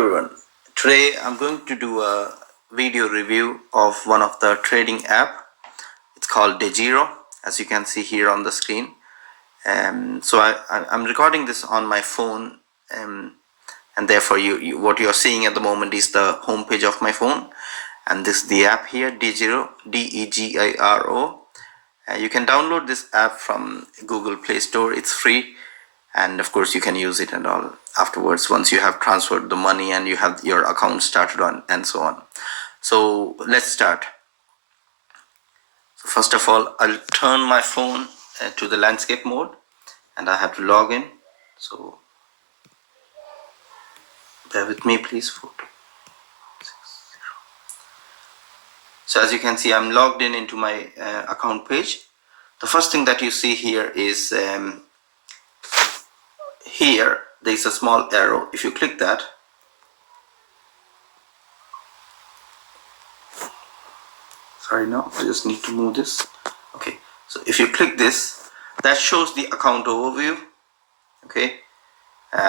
Everyone, today I'm going to do a video review of one of the trading app. It's called Degiro, as you can see here on the screen. So I'm recording this on my phone, and therefore what you're seeing at the moment is the home page of my phone, and this is the app here, Degiro, Degiro. You can download this app from Google Play Store. It's free, and of course you can use it and all afterwards once you have transferred the money and you have your account started on and so on. So let's start. So first of all, I'll turn my phone to the landscape mode, and I have to log in. So bear with me, please. So as you can see, I'm logged in into my account page. The first thing that you see here is here there is a small arrow. If you click that, sorry, no, I just need to move this. Okay, so if you click this, that shows the account overview. Okay,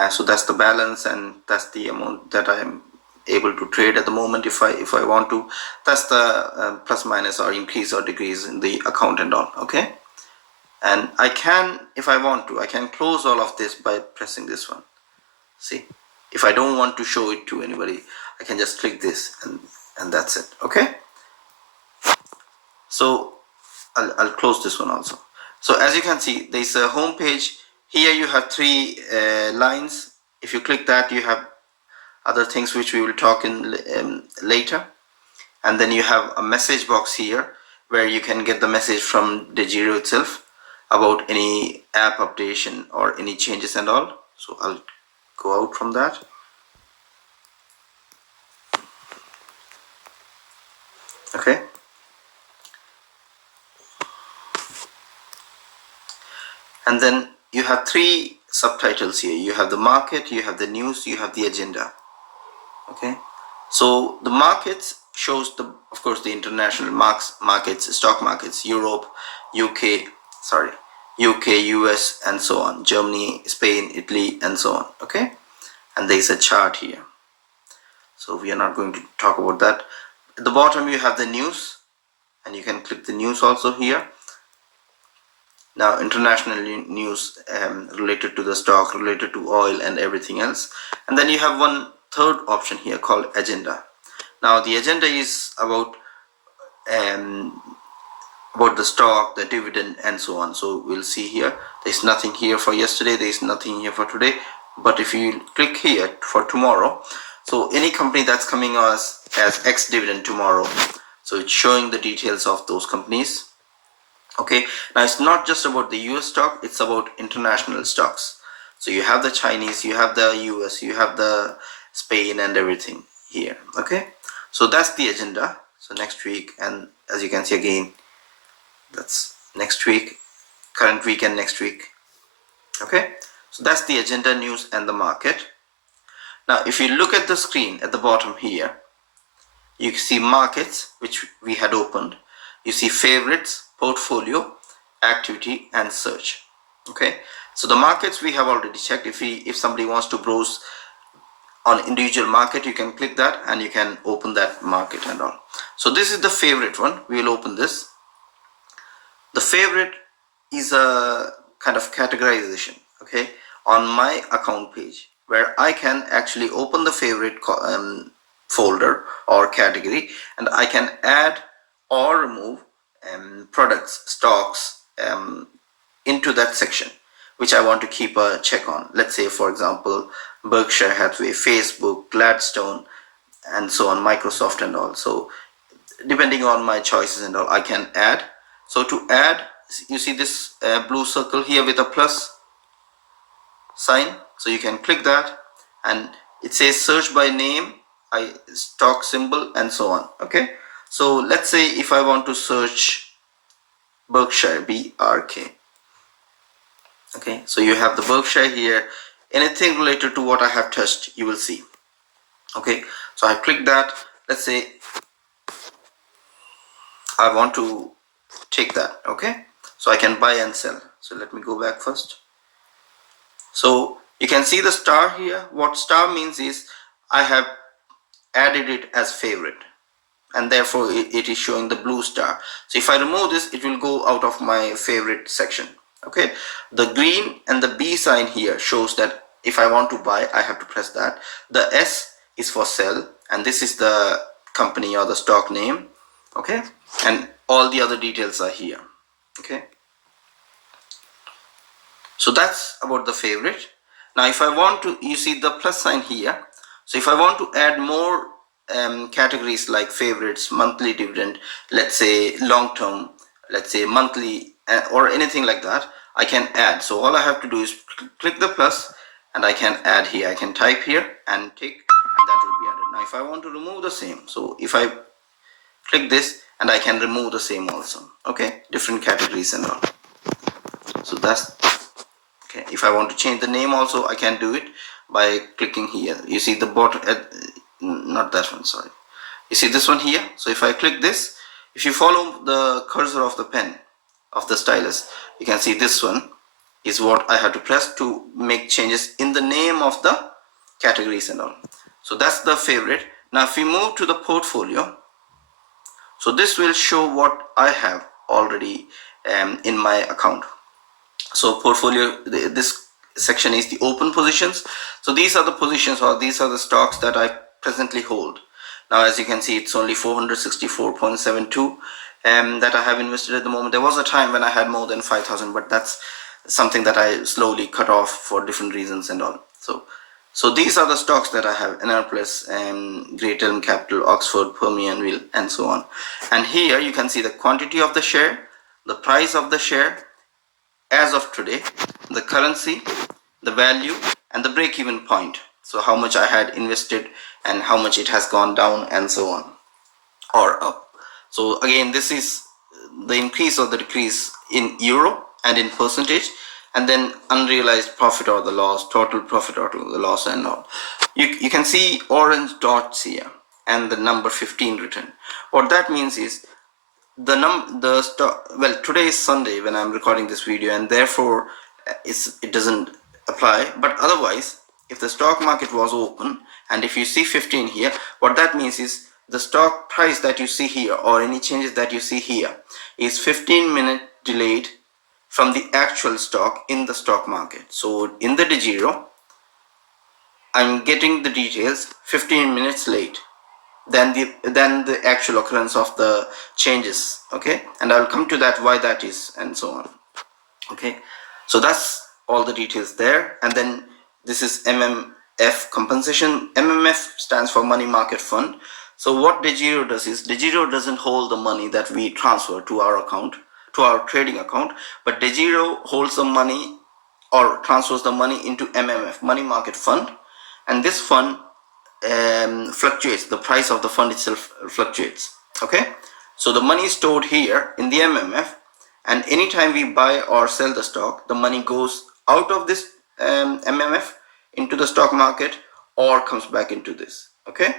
so that's the balance, and that's the amount that I'm able to trade at the moment. If I want to, that's the plus minus or increase or decrease in the account and all. Okay, and I can, if I want to, I can close all of this by pressing this one. See, if I don't want to show it to anybody, I can just click this, and that's it. Okay, so I'll close this one also. So as you can see, there's a home page. Here you have three lines. If you click that, you have other things which we will talk in later. And then you have a message box here where you can get the message from Degiro itself about any app updation or any changes and all. So I'll go out from that. Okay. And then you have three subtitles here. You have the market, you have the news, you have the agenda. Okay, so the markets shows of course the international markets, stock markets, Europe, UK, US, and so on, Germany, Spain, Italy, and so on. Okay, and there is a chart here, so we are not going to talk about that. At the bottom you have the news, and you can click the news also here. Now international news related to the stock, related to oil and everything else. And then you have one third option here called agenda. Now the agenda is about the stock, the dividend, and so on. So we'll see here, there's nothing here for yesterday, there's nothing here for today. But if you click here for tomorrow, so any company that's coming as X dividend tomorrow, so it's showing the details of those companies. Okay, now it's not just about the US stock, it's about international stocks. So you have the Chinese, you have the US, you have the Spain and everything here. Okay, so that's the agenda. So next week, and as you can see again, that's next week, current week, and next week. Okay, so that's the agenda, news, and the market. Now if you look at the screen at the bottom here, you see markets, which we had opened. You see favorites, portfolio, activity, and search. Okay, so the markets we have already checked. If somebody wants to browse on individual market, you can click that and you can open that market and all. So this is the favorite one. We will open this. The favorite is a kind of categorization, okay, on my account page, where I can actually open the favorite folder or category, and I can add or remove products, stocks into that section which I want to keep a check on. Let's say, for example, Berkshire Hathaway, Facebook, Gladstone, and so on, Microsoft and all. So depending on my choices and all, I can add. So to add, you see this blue circle here with a plus sign. So you can click that, and it says search by name, stock symbol, and so on. Okay, so let's say if I want to search Berkshire, BRK. Okay, so you have the Berkshire here. Anything related to what I have touched, you will see. Okay, so I click that. Let's say I want to take that. Okay, so I can buy and sell. So let me go back first. So you can see the star here. What star means is I have added it as favorite, and therefore it is showing the blue star. So if I remove this, it will go out of my favorite section. Okay, the green and the B sign here shows that if I want to buy, I have to press that. The S is for sell, and this is the company or the stock name. Okay, and all the other details are here. Okay, so that's about the favorite. Now if I want to, you see the plus sign here, so if I want to add more categories like favorites, monthly dividend, let's say long term, let's say monthly, or anything like that, I can add. So all I have to do is click the plus and I can add here. I can type here and tick, and that will be added. Now if I want to remove the same, so if I click this, and I can remove the same also. Okay, different categories and all. So that's okay. If I want to change the name also, I can do it by clicking here. You see the bottom, not that one, sorry. You see this one here. So if I click this, if you follow the cursor of the pen, of the stylus, you can see this one is what I have to press to make changes in the name of the categories and all. So that's the favorite. Now if we move to the portfolio, so this will show what I have already in my account. So portfolio, this section is the open positions. So these are the positions, or these are the stocks that I presently hold. Now as you can see, it's only 464.72 that I have invested at the moment. There was a time when I had more than 5,000, but that's something that I slowly cut off for different reasons and all. So these are the stocks that I have: NR Plus, Great Elm Capital, Oxford, Permian Wheel, and so on. And here you can see the quantity of the share, the price of the share as of today, the currency, the value, and the break-even point. So how much I had invested and how much it has gone down and so on, or up. So again, this is the increase or the decrease in euro and in percentage, and then unrealized profit or the loss, total profit or the loss and all. You can see orange dots here and the number 15 written. What that means is the stock, well, today is Sunday when I'm recording this video, and therefore it doesn't apply. But otherwise, if the stock market was open and if you see 15 here, what that means is the stock price that you see here or any changes that you see here is 15-minute delayed from the actual stock in the stock market. So in the Degiro, I'm getting the details 15 minutes late than the actual occurrence of the changes. Okay, and I'll come to that, why that is and so on. Okay, so that's all the details there. And then this is MMF compensation. MMF stands for money market fund. So what Degiro does is, Degiro doesn't hold the money that we transfer to our account, to our trading account, but Degiro holds the money or transfers the money into MMF, money market fund, and this fund fluctuates. The price of the fund itself fluctuates. Okay, so the money is stored here in the MMF, and anytime we buy or sell the stock, the money goes out of this MMF into the stock market or comes back into this. Okay,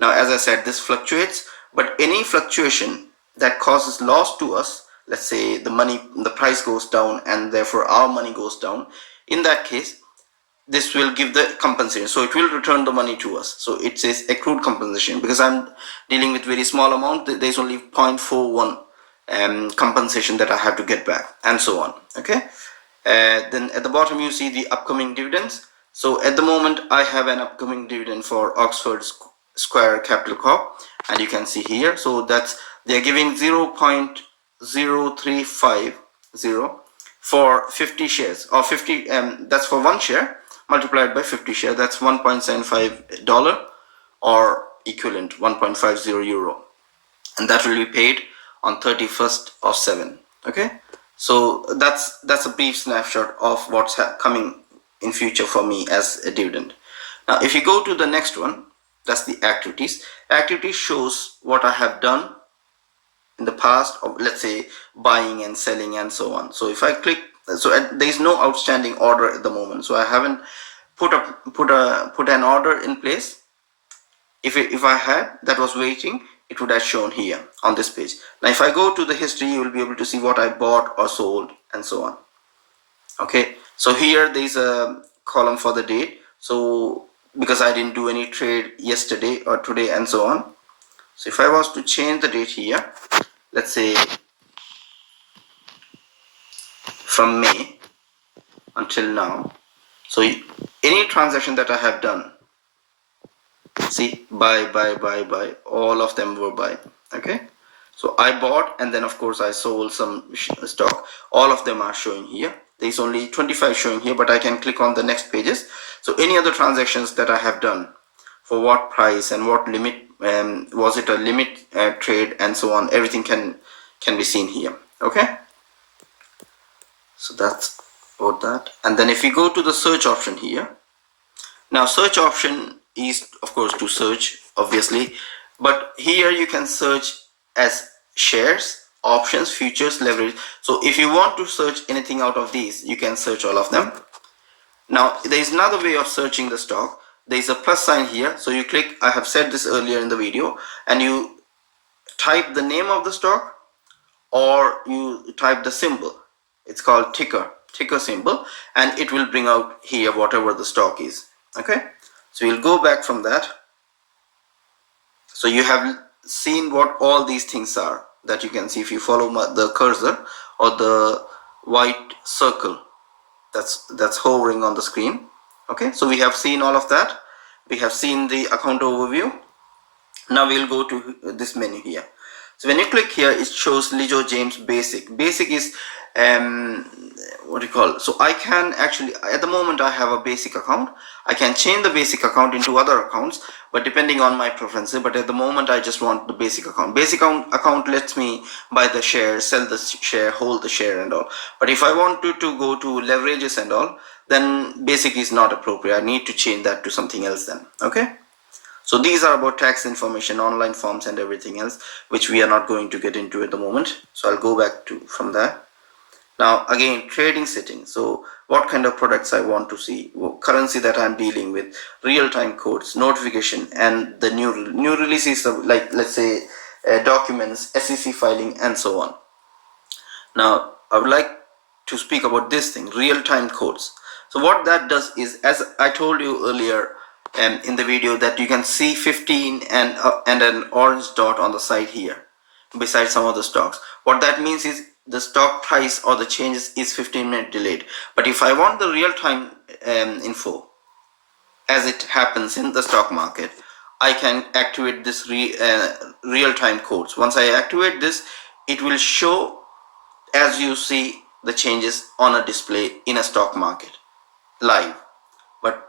now as I said, this fluctuates, but any fluctuation that causes loss to us, let's say the price goes down and therefore our money goes down, in that case this will give the compensation, so it will return the money to us. So it says accrued compensation, because I'm dealing with very small amount, there's only 0.41 compensation that I have to get back, and so on. Okay, then at the bottom you see the upcoming dividends. So at the moment I have an upcoming dividend for Oxford Square Capital Corp, and you can see here, so that's they're giving 0.0350 for 50 shares, or 50 that's for one share multiplied by 50 share, that's $1.75 or equivalent 1.50 euro, and that will be paid on 31st of 7. Okay, so that's a brief snapshot of what's coming in future for me as a dividend. Now if you go to the next one, that's the activities. Activities shows what I have done in the past of, let's say, buying and selling and so on. So if I click, so there is no outstanding order at the moment, so I haven't put an order in place. If I had, that was waiting, it would have shown here on this page. Now if I go to the history, you will be able to see what I bought or sold and so on. Okay, so here there is a column for the date. So because I didn't do any trade yesterday or today and so on. So if I was to change the date here, let's say from May until now, so any transaction that I have done, see, buy, all of them were buy. Okay, so I bought and then of course I sold some stock. All of them are showing here. There's only 25 showing here, but I can click on the next pages. So any other transactions that I have done, for what price and what limit, was it a limit trade and so on, everything can be seen here. Okay, so that's about that. And then if you go to the search option here, now search option is of course to search, obviously, but here you can search as shares, options, futures, leverage. So if you want to search anything out of these, you can search all of them. Now there is another way of searching the stock. There is a plus sign here, so you click, I have said this earlier in the video, and you type the name of the stock, or you type the symbol. It's called ticker symbol, and it will bring out here whatever the stock is. Okay, so we'll go back from that. So you have seen what all these things are that you can see if you follow the cursor or the white circle that's hovering on the screen. Okay, so we have seen all of that. We have seen the account overview. Now we'll go to this menu here. So when you click here, it shows Lijo James Basic. Basic is what do you call it? So I can actually, at the moment I have a basic account. I can change the basic account into other accounts, but depending on my preferences. But at the moment I just want the basic account. Basic account lets me buy the share, sell the share, hold the share and all. But if I want to go to leverages and all, then basic is not appropriate. I need to change that to something else then. Okay, so these are about tax information, online forms and everything else, which we are not going to get into at the moment. So I'll go back to from there. Now again, trading settings. So what kind of products I want to see, currency that I'm dealing with, real-time codes, notification, and the new releases of, like, let's say documents, SEC filing, and so on. Now I would like to speak about this thing, real-time codes. So what that does is, as I told you earlier in the video, that you can see 15 and an orange dot on the side here beside some of the stocks. What that means is the stock price or the changes is 15-minute delayed. But if I want the real-time info as it happens in the stock market, I can activate this real-time codes. Once I activate this, it will show as you see the changes on a display in a stock market live. But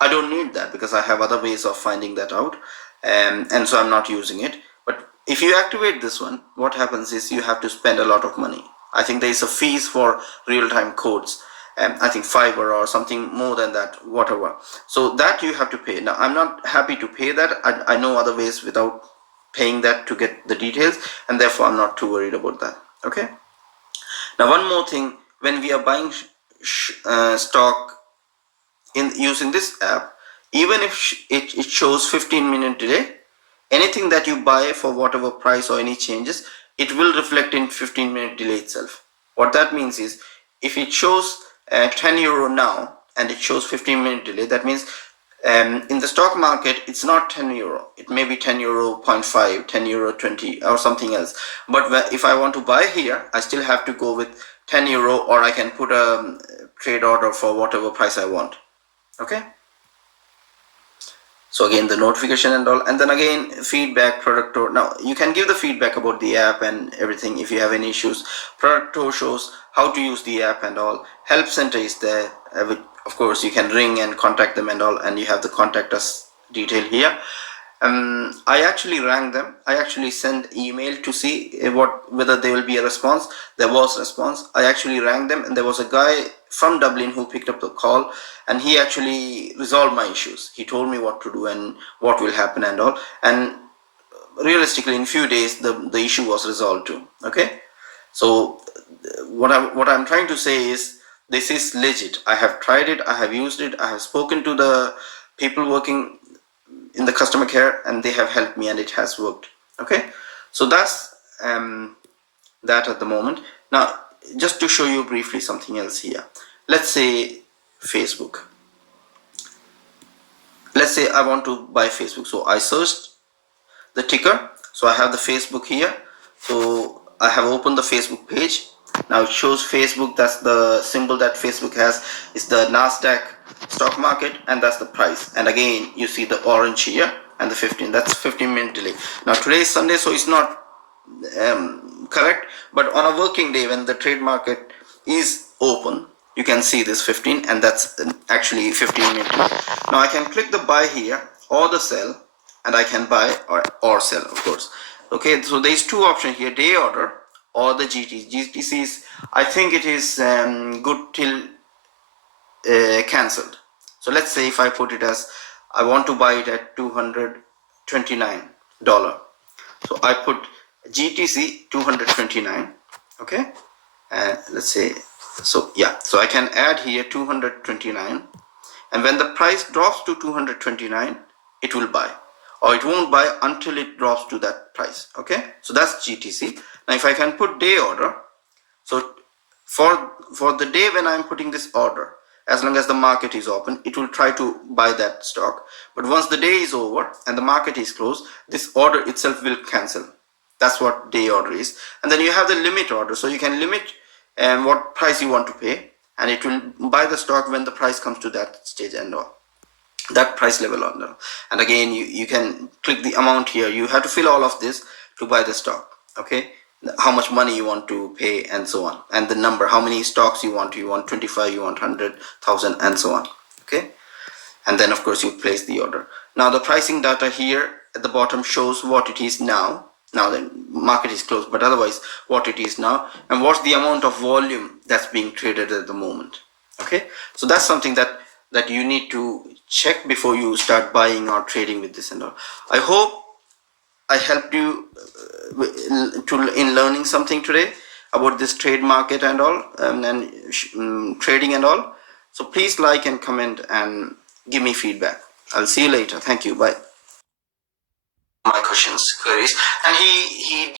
I don't need that because I have other ways of finding that out, and so I'm not using it. But if you activate this one, what happens is you have to spend a lot of money. I think there is a fees for real-time codes, I think $5 or something more than that, whatever. So that you have to pay. Now I'm not happy to pay that. I know other ways without paying that to get the details, and therefore I'm not too worried about that. Okay, now one more thing, when we are buying stock in using this app, even if it shows 15-minute delay, anything that you buy for whatever price or any changes, it will reflect in 15-minute delay itself. What that means is, if it shows €10 now and it shows 15-minute delay, that means in the stock market it's not €10, it may be €10.5, €10.20 or something else. But if I want to buy here, I still have to go with €10, or I can put a trade order for whatever price I want. Okay, so again the notification and all, and then again feedback, product tour. Now you can give the feedback about the app and everything if you have any issues. Product tour shows how to use the app and all. Help center is there, of course you can ring and contact them and all, and you have the contact us detail here. I actually rang them. I actually sent email to see whether there will be a response. There was a response. I actually rang them, and there was a guy from Dublin who picked up the call, and he actually resolved my issues. He told me what to do and what will happen and all, and realistically in few days the issue was resolved too. Okay, so what I'm trying to say is, this is legit. I have tried it, I have used it, I have spoken to the people working in the customer care, and they have helped me, and it has worked. Okay, so that's that at the moment. Now just to show you briefly something else here, let's say Facebook. let's say I want to buy Facebook, so I searched the ticker, so I have the Facebook here, so I have opened the Facebook page. Now it shows Facebook, that's the symbol that Facebook has, is the Nasdaq stock market, and that's the price. And again you see the orange here and the 15, that's 15-minute delay. Now today is Sunday, so it's not correct, but on a working day when the trade market is open, you can see this 15, and that's actually 15 minutes. Now I can click the buy here or the sell, and I can buy or sell, of course. Okay, so there's two options here, day order or the GT. GTC is, I think it is good till cancelled. So let's say if I put it as I want to buy it at $229. So I put GTC 229. Okay, let's say, so yeah, so I can add here 229, and when the price drops to 229, it will buy, or it won't buy until it drops to that price. Okay, so that's GTC. Now if I can put day order, so for the day when I'm putting this order, as long as the market is open, it will try to buy that stock. But once the day is over and the market is closed, this order itself will cancel. That's what day order is. And then you have the limit order, so you can limit what price you want to pay, and it will buy the stock when the price comes to that stage and all, that price level order. And again you can click the amount here. You have to fill all of this to buy the stock. Okay, how much money you want to pay and so on, and the number, how many stocks you want 25, you want 100,000, and so on. Okay, and then of course you place the order. Now the pricing data here at the bottom shows what it is now. Now the market is closed, but otherwise what it is now, and what's the amount of volume that's being traded at the moment. Okay, so that's something that you need to check before you start buying or trading with this and all. I hope I helped you in learning something today about this trade market and all, and trading and all. So please like and comment and give me feedback. I'll see you later. Thank you. Bye. My questions, queries, and he